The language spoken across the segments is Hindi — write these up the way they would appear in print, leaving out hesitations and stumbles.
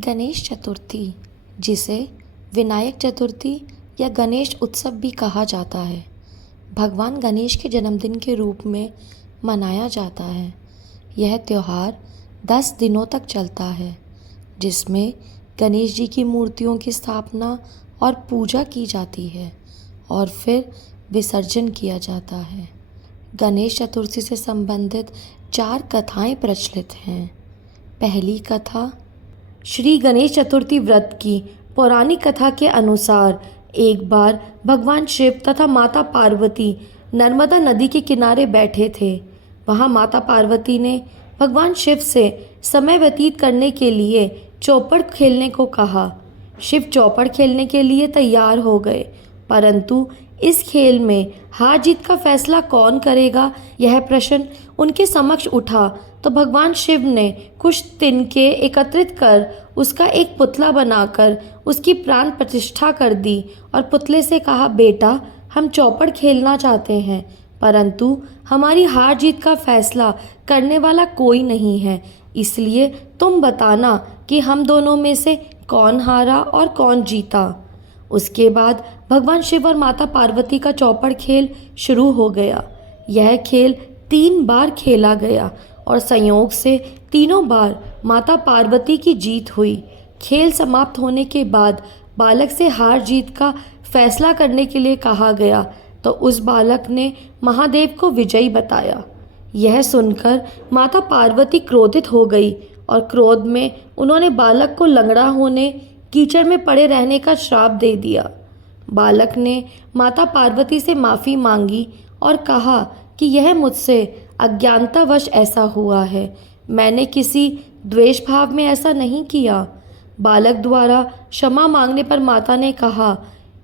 गणेश चतुर्थी, जिसे विनायक चतुर्थी या गणेश उत्सव भी कहा जाता है, भगवान गणेश के जन्मदिन के रूप में मनाया जाता है। यह त्यौहार 10 दिनों तक चलता है, जिसमें गणेश जी की मूर्तियों की स्थापना और पूजा की जाती है और फिर विसर्जन किया जाता है। गणेश चतुर्थी से संबंधित 4 कथाएं प्रचलित हैं। पहली कथा श्री गणेश चतुर्थी व्रत की पौराणिक कथा के अनुसार एक बार भगवान शिव तथा माता पार्वती नर्मदा नदी के किनारे बैठे थे। वहाँ माता पार्वती ने भगवान शिव से समय व्यतीत करने के लिए चौपड़ खेलने को कहा। शिव चौपड़ खेलने के लिए तैयार हो गए, परंतु इस खेल में हार जीत का फैसला कौन करेगा, यह प्रश्न उनके समक्ष उठा तो भगवान शिव ने कुछ तिनके एकत्रित कर उसका एक पुतला बनाकर उसकी प्राण प्रतिष्ठा कर दी और पुतले से कहा, बेटा, हम चौपड़ खेलना चाहते हैं, परंतु हमारी हार जीत का फैसला करने वाला कोई नहीं है, इसलिए तुम बताना कि हम दोनों में से कौन हारा और कौन जीता। उसके बाद भगवान शिव और माता पार्वती का चौपड़ खेल शुरू हो गया। यह खेल 3 बार खेला गया और संयोग से तीनों बार माता पार्वती की जीत हुई। खेल समाप्त होने के बाद बालक से हार जीत का फैसला करने के लिए कहा गया तो उस बालक ने महादेव को विजयी बताया। यह सुनकर माता पार्वती क्रोधित हो गई और क्रोध में उन्होंने बालक को लंगड़ा होने, कीचड़ में पड़े रहने का श्राप दे दिया। बालक ने माता पार्वती से माफ़ी मांगी और कहा कि यह मुझसे अज्ञानतावश ऐसा हुआ है, मैंने किसी द्वेष भाव में ऐसा नहीं किया। बालक द्वारा क्षमा मांगने पर माता ने कहा,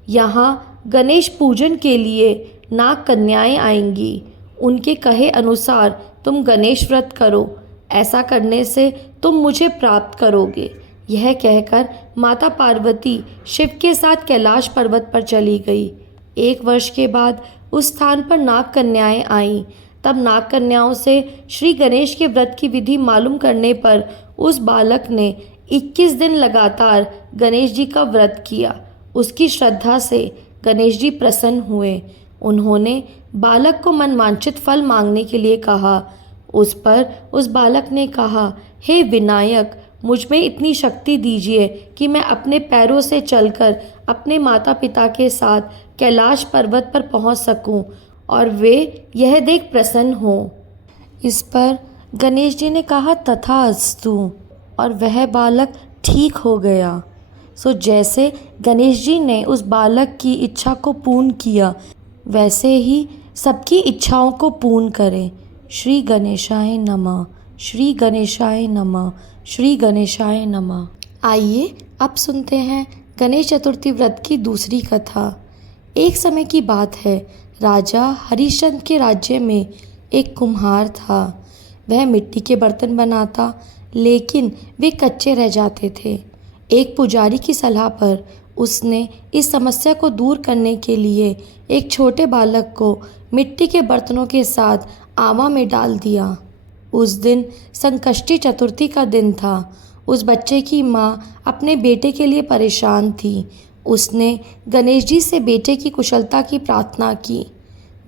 यहाँ गणेश पूजन के लिए नाग कन्याएं आएंगी, उनके कहे अनुसार तुम गणेश व्रत करो, ऐसा करने से तुम मुझे प्राप्त करोगे। यह कहकर माता पार्वती शिव के साथ कैलाश पर्वत पर चली गई। 1 वर्ष के बाद उस स्थान पर नाग कन्याएं आईं। तब नाग कन्याओं से श्री गणेश के व्रत की विधि मालूम करने पर उस बालक ने 21 दिन लगातार गणेश जी का व्रत किया। उसकी श्रद्धा से गणेश जी प्रसन्न हुए। उन्होंने बालक को मनवांछित फल मांगने के लिए कहा। उस पर उस बालक ने कहा, हे विनायक, मुझ में इतनी शक्ति दीजिए कि मैं अपने पैरों से चलकर अपने माता पिता के साथ कैलाश पर्वत पर पहुंच सकूं और वे यह देख प्रसन्न हों। इस पर गणेश जी ने कहा, तथास्तु, और वह बालक ठीक हो गया। सो जैसे गणेश जी ने उस बालक की इच्छा को पूर्ण किया, वैसे ही सबकी इच्छाओं को पूर्ण करें। श्री गणेशाय नमः, श्री गणेशाय नमः, श्री गणेशाय नमः। आइए अब सुनते हैं गणेश चतुर्थी व्रत की दूसरी कथा। एक समय की बात है, राजा हरिश्चंद्र के राज्य में एक कुम्हार था। वह मिट्टी के बर्तन बनाता, लेकिन वे कच्चे रह जाते थे। एक पुजारी की सलाह पर उसने इस समस्या को दूर करने के लिए एक छोटे बालक को मिट्टी के बर्तनों के साथ आवा में डाल दिया। उस दिन संकष्टी चतुर्थी का दिन था। उस बच्चे की माँ अपने बेटे के लिए परेशान थी। उसने गणेश जी से बेटे की कुशलता की प्रार्थना की।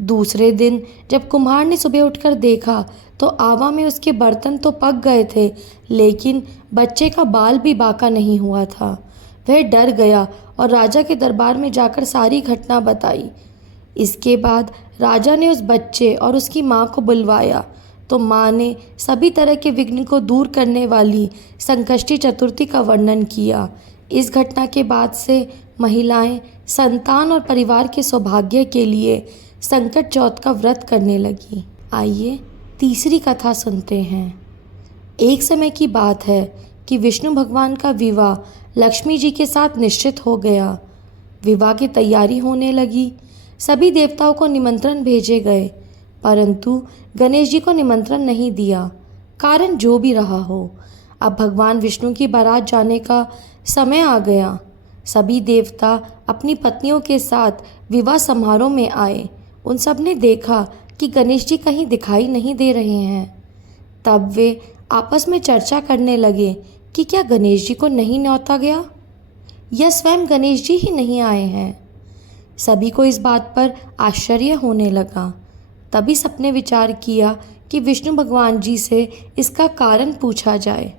दूसरे दिन जब कुम्हार ने सुबह उठकर देखा तो आवा में उसके बर्तन तो पक गए थे, लेकिन बच्चे का बाल भी बाका नहीं हुआ था। वह डर गया और राजा के दरबार में जाकर सारी घटना बताई। इसके बाद राजा ने उस बच्चे और उसकी माँ को बुलवाया तो माँ ने सभी तरह के विघ्न को दूर करने वाली संकष्टी चतुर्थी का वर्णन किया। इस घटना के बाद से महिलाएं संतान और परिवार के सौभाग्य के लिए संकट चौथ का व्रत करने लगी। आइए तीसरी कथा सुनते हैं। एक समय की बात है कि विष्णु भगवान का विवाह लक्ष्मी जी के साथ निश्चित हो गया। विवाह की तैयारी होने लगी। सभी देवताओं को निमंत्रण भेजे गए, परंतु गणेश जी को निमंत्रण नहीं दिया। कारण जो भी रहा हो, अब भगवान विष्णु की बारात जाने का समय आ गया। सभी देवता अपनी पत्नियों के साथ विवाह समारोह में आए। उन सब ने देखा कि गणेश जी कहीं दिखाई नहीं दे रहे हैं। तब वे आपस में चर्चा करने लगे कि क्या गणेश जी को नहीं न्योता गया या स्वयं गणेश जी ही नहीं आए हैं। सभी को इस बात पर आश्चर्य होने लगा। तभी सबने विचार किया कि विष्णु भगवान जी से इसका कारण पूछा जाए।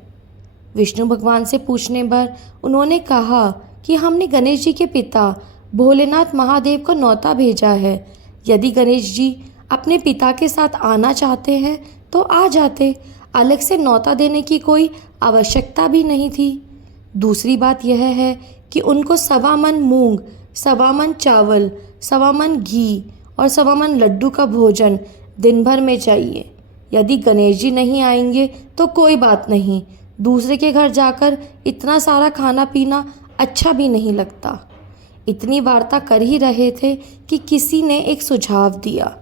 विष्णु भगवान से पूछने पर उन्होंने कहा कि हमने गणेश जी के पिता भोलेनाथ महादेव को न्योता भेजा है। यदि गणेश जी अपने पिता के साथ आना चाहते हैं तो आ जाते, अलग से न्योता देने की कोई आवश्यकता भी नहीं थी। दूसरी बात यह है कि उनको 1.25 मन मूंग, 1.25 मन चावल, 1.25 मन घी और 1.25 मन लड्डू का भोजन दिन भर में चाहिए। यदि गणेश जी नहीं आएंगे तो कोई बात नहीं, दूसरे के घर जाकर इतना सारा खाना पीना अच्छा भी नहीं लगता। इतनी वार्ता कर ही रहे थे कि किसी ने एक सुझाव दिया।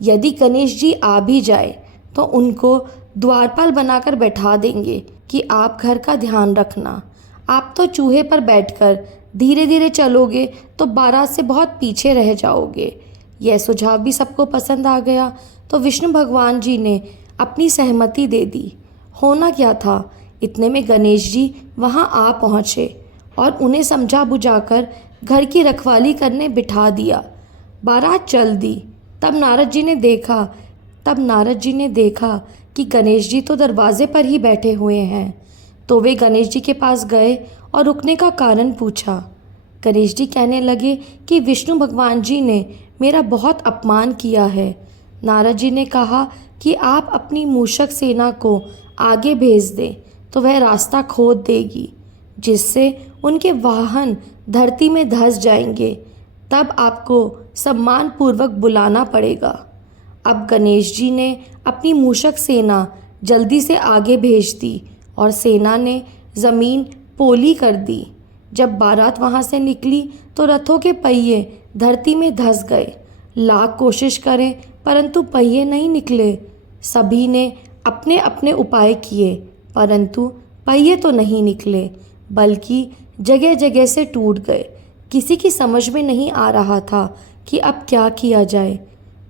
यदि गणेश जी आ भी जाए तो उनको द्वारपाल बनाकर बैठा देंगे कि आप घर का ध्यान रखना। आप तो चूहे पर बैठकर धीरे धीरे चलोगे तो बारात से बहुत पीछे रह जाओगे। यह सुझाव भी सबको पसंद आ गया तो विष्णु भगवान जी ने अपनी सहमति दे दी। होना क्या था, इतने में गणेश जी वहाँ आ पहुँचे और उन्हें समझा बुझाकर घर की रखवाली करने बिठा दिया। बारात चल दी। तब नारद जी ने देखा कि गणेश जी तो दरवाजे पर ही बैठे हुए हैं। तो वे गणेश जी के पास गए और रुकने का कारण पूछा। गणेश जी कहने लगे कि विष्णु भगवान जी ने मेरा बहुत अपमान किया है। नारद जी ने कहा कि आप अपनी मूषक सेना को आगे भेज दें तो वह रास्ता खोद देगी, जिससे उनके वाहन धरती में धंस जाएंगे। तब आपको सम्मानपूर्वक बुलाना पड़ेगा। अब गणेश जी ने अपनी मूषक सेना जल्दी से आगे भेज दी और सेना ने ज़मीन पोली कर दी। जब बारात वहाँ से निकली तो रथों के पहिए धरती में धंस गए। लाख कोशिश करें परंतु पहिए नहीं निकले। सभी ने अपने अपने उपाय किए परंतु पहिए तो नहीं निकले, बल्कि जगह जगह से टूट गए। किसी की समझ में नहीं आ रहा था कि अब क्या किया जाए।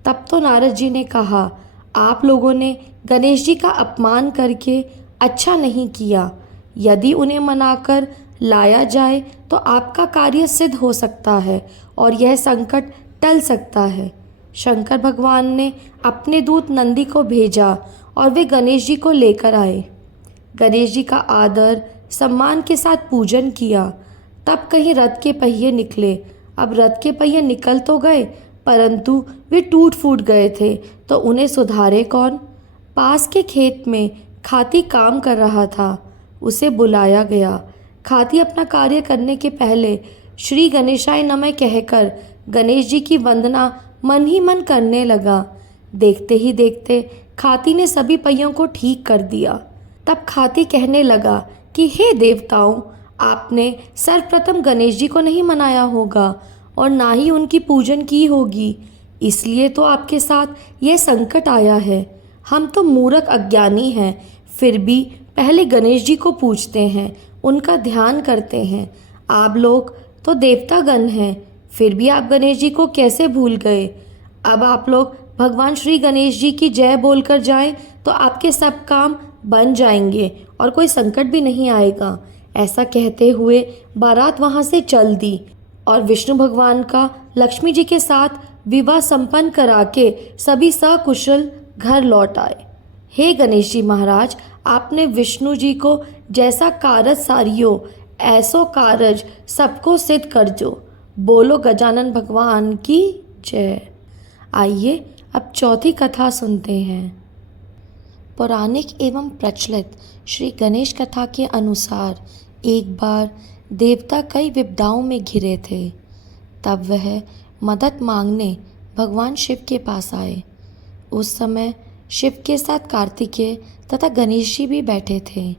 तब तो नारद जी ने कहा, आप लोगों ने गणेश जी का अपमान करके अच्छा नहीं किया। यदि उन्हें मनाकर लाया जाए तो आपका कार्य सिद्ध हो सकता है और यह संकट टल सकता है। शंकर भगवान ने अपने दूत नंदी को भेजा और वे गणेश जी को लेकर आए। गणेश जी का आदर सम्मान के साथ पूजन किया। तब कहीं रथ के पहिए निकले। अब रथ के पहिए निकल तो गए परंतु वे टूट फूट गए थे, तो उन्हें सुधारे कौन। पास के खेत में खाती काम कर रहा था। उसे बुलाया गया। खाती अपना कार्य करने के पहले श्री गणेशाय नमः कहकर गणेश जी की वंदना मन ही मन करने लगा। देखते ही देखते खाती ने सभी पहियों को ठीक कर दिया। तब खाती कहने लगा कि हे देवताओं, आपने सर्वप्रथम गणेश जी को नहीं मनाया होगा और ना ही उनकी पूजन की होगी, इसलिए तो आपके साथ यह संकट आया है। हम तो मूर्ख अज्ञानी हैं, फिर भी पहले गणेश जी को पूजते हैं, उनका ध्यान करते हैं। आप लोग तो देवतागण हैं, फिर भी आप गणेश जी को कैसे भूल गए। अब आप लोग भगवान श्री गणेश जी की जय बोलकर जाएं तो आपके सब काम बन जाएंगे और कोई संकट भी नहीं आएगा। ऐसा कहते हुए बारात वहाँ से चल दी और विष्णु भगवान का लक्ष्मी जी के साथ विवाह संपन्न करा के सभी सकुशल घर लौट आए। हे गणेश जी महाराज, आपने विष्णु जी को जैसा कारज सारियो, ऐसो कारज सबको सिद्ध कर जो। बोलो गजानन भगवान की जय। आइए अब चौथी कथा सुनते हैं। पौराणिक एवं प्रचलित श्री गणेश कथा के अनुसार एक बार देवता कई विपदाओं में घिरे थे। तब वह मदद मांगने भगवान शिव के पास आए। उस समय शिव के साथ कार्तिकेय तथा गणेश जी भी बैठे थे।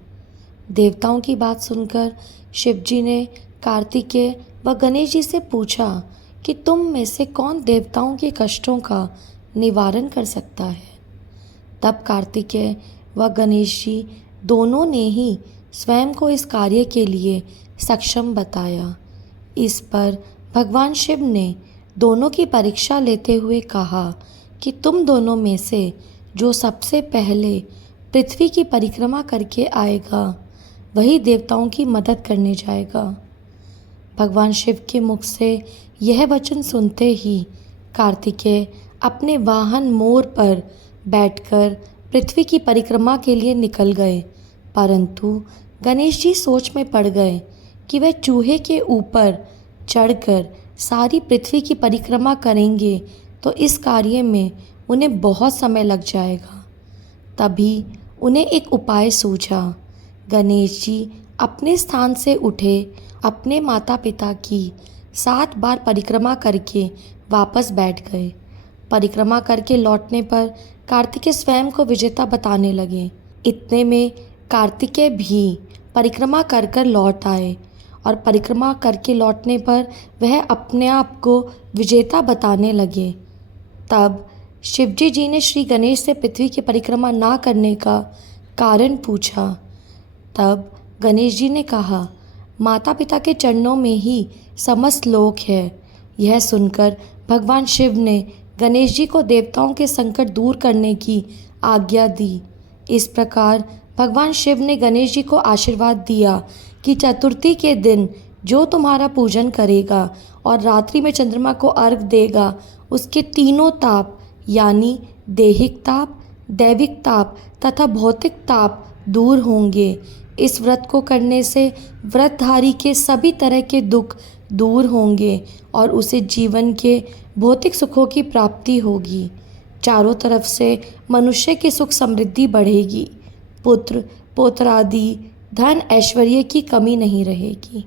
देवताओं की बात सुनकर शिव जी ने कार्तिकेय व गणेश जी से पूछा कि तुम में से कौन देवताओं के कष्टों का निवारण कर सकता है। तब कार्तिकेय व गणेश जी दोनों ने ही स्वयं को इस कार्य के लिए सक्षम बताया। इस पर भगवान शिव ने दोनों की परीक्षा लेते हुए कहा कि तुम दोनों में से जो सबसे पहले पृथ्वी की परिक्रमा करके आएगा वही देवताओं की मदद करने जाएगा। भगवान शिव के मुख से यह वचन सुनते ही कार्तिकेय अपने वाहन मोर पर बैठकर पृथ्वी की परिक्रमा के लिए निकल गए, परंतु गणेश जी सोच में पड़ गए कि वह चूहे के ऊपर चढ़कर सारी पृथ्वी की परिक्रमा करेंगे तो इस कार्य में उन्हें बहुत समय लग जाएगा। तभी उन्हें एक उपाय सूझा। गणेश जी अपने स्थान से उठे, अपने माता पिता की 7 बार परिक्रमा करके वापस बैठ गए। परिक्रमा करके लौटने पर कार्तिकेय स्वयं को विजेता बताने लगे। इतने में कार्तिकेय भी परिक्रमा कर कर लौट आए और परिक्रमा करके लौटने पर वह अपने आप को विजेता बताने लगे। तब शिवजी जी ने श्री गणेश से पृथ्वी की परिक्रमा ना करने का कारण पूछा। तब गणेश जी ने कहा, माता पिता के चरणों में ही समस्त लोक है। यह सुनकर भगवान शिव ने गणेश जी को देवताओं के संकट दूर करने की आज्ञा दी। इस प्रकार भगवान शिव ने गणेश जी को आशीर्वाद दिया कि चतुर्थी के दिन जो तुम्हारा पूजन करेगा और रात्रि में चंद्रमा को अर्घ देगा, उसके तीनों ताप यानी देहिक ताप, दैविक ताप तथा भौतिक ताप दूर होंगे। इस व्रत को करने से व्रतधारी के सभी तरह के दुख दूर होंगे और उसे जीवन के भौतिक सुखों की प्राप्ति होगी। चारों तरफ से मनुष्य की सुख समृद्धि बढ़ेगी। पुत्र पौत्रादि धन ऐश्वर्य की कमी नहीं रहेगी।